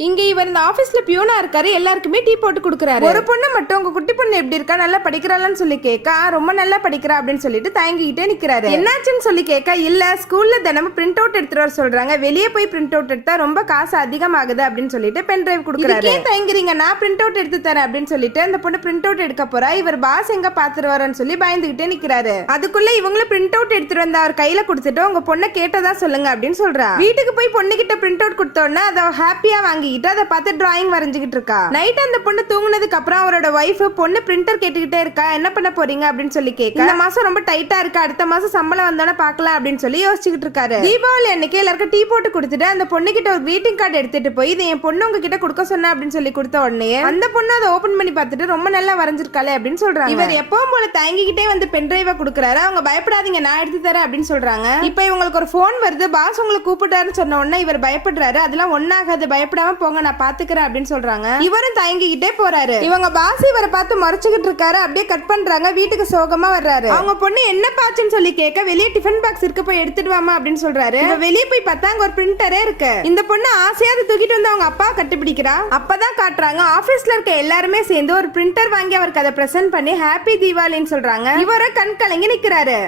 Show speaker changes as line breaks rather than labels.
இங்க இவர் இந்த ஆபீஸ்ல பியூனா இருக்காரு எல்லாருக்குமே டீ போட்டு கொடுக்குறாரு. ஒரு பொண்ணு மட்டும் உங்க குட்டி பொண்ணு எப்படி இருக்கா? நல்லா படிக்கிறாளான்னு சொல்லி கேட்க "ஆ, ரொம்ப நல்லா படிக்கிறா அப்படின்னு சொல்லிட்டு தயங்கிக்கிட்டே நிக்கிறாரு. என்னாச்சுன்னு சொல்லி கேட்க இல்ல ஸ்கூல்ல தினமும் பிரிண்ட் அவுட் எடுத்துட்டு வர சொல்றாங்க. வெளியே போய் பிரிண்ட் அவுட் எடுத்தா ரொம்ப காசு அதிகமாகுது அப்படின்னு சொல்லிட்டு பென் டிரைவ் கொடுக்குறாரு. ஏன் தயங்குறீங்க? நான் பிரிண்ட் அவுட் எடுத்து தரேன் அப்படின்னு சொல்லிட்டு அந்த பொண்ணு பிரிண்ட் அவுட் எடுக்க போறா. இவர் பாஸ் எங்க பாத்துட்டு வரேன்னு சொல்லி பயந்துகிட்டே நிக்கிறாரு. அதுக்குள்ள இவங்களும் பிரிண்ட் அவுட் எடுத்துட்டு வந்து அவர் கையில கொடுத்துட்டு உங்க பொண்ணை கேட்டதா சொல்லுங்க அப்படின்னு சொல்றா. வீட்டுக்கு போய் பொண்ணு கிட்ட பிரிண்ட் அவுட் கொடுத்த உடனே அதை ஹாப்பியா வாங்கிக்கிட்டு அதை பார்த்து டிராயிங் வரைஞ்சுக்கிட்டு இருக்கா. நைட் அந்த பொண்ணு தூங்குனதுக்கு அப்புறம் அவரோட ஒய்ஃப் பொண்ணு பிரிண்டர் கேட்டுக்கிட்டே இருக்கா. என்ன பண்ண போறீங்க அப்படின்னு சொல்லி கேட்க இந்த மாசம் ரொம்ப டைட்டா இருக்கு? அடுத்த மாசம் சம்பளம் வந்தோட பார்க்கலாம் அப்படின்னு சொல்லி யோசிச்சுக்கிட்டு இருக்காரு. தீபாவளி அன்னைக்கு எல்லாருக்கும் டீ போட்டு கொடுத்துட்டு அந்த பொண்ணு கிட்ட ஒரு கிரீட்டிங் கார்டு எடுத்துட்டு போய் இது என் பொண்ணு உங்ககிட்ட கொடுக்க சொன்னா அப்படின்னு சொல்லி கொடுத்த உடனே அந்த பொண்ணு அதை ஓபன் பண்ணி பார்த்துட்டு ரொம்ப நல்லா வரைஞ்சிருக்காளே அப்படின்னு சொல்றாங்க. இவர் எப்பவும் போல தயங்கிக்கிட்டே வந்து பென் டிரைவ கொடுக்குறாரு. அவங்க பயப்படாதீங்க நான் எடுத்து தரேன் அப்படின்னு சொல்றாங்க. இப்போ இவங்களுக்கு ஒரு ஃபோன் வருது. பாஸ் உங்களை கூப்பிட்டாருன்னு சொன்ன உடனே இவர் பயப்படுறாரு. அதெல்லாம் ஒன்னாகாது பயப்படாம போங்க நான் பாத்துக்கிறேன் அப்படின்னு சொல்றாங்க. இவரும் தயங்கிக்கிட்டே போறாரு. இவங்க பாஸ் இவரை பார்த்து மறைச்சுக்கிட்டு இருக்காரு. அப்படியே கட் பண்றாங்க. வீட்டுக்கு சோகமா வர்றாரு. அவங்க பொண்ணு என்ன பாச்சுன்னு சொல்லி கேட்க வெளியே டிஃபன் பாக்ஸ் இருக்கு போய் எடுத்துட்டு வாமா அப்படின்னு சொல்றாரு. வெளியே போய் பார்த்தா அங்க ஒரு பிரிண்டரே இருக்கு. இந்த பொண்ணு ஆசையா அதை தூக்கிட்டு வந்து அவங்க அப்பா கட்டுப்பிடிக்கிறா? அப்பதான் காட்டுறாங்க. ஆபீஸ்ல இருக்க எல்லாருமே சேர்ந்து ஒரு பிரிண்டர் வாங்கி அவருக்கு அதை பிரசன்ட் பண்ணி ஹாப்பி தீபாவளின்னு சொல்றாங்க. இவரை கண் கலங்கி நிக்கிறாரு.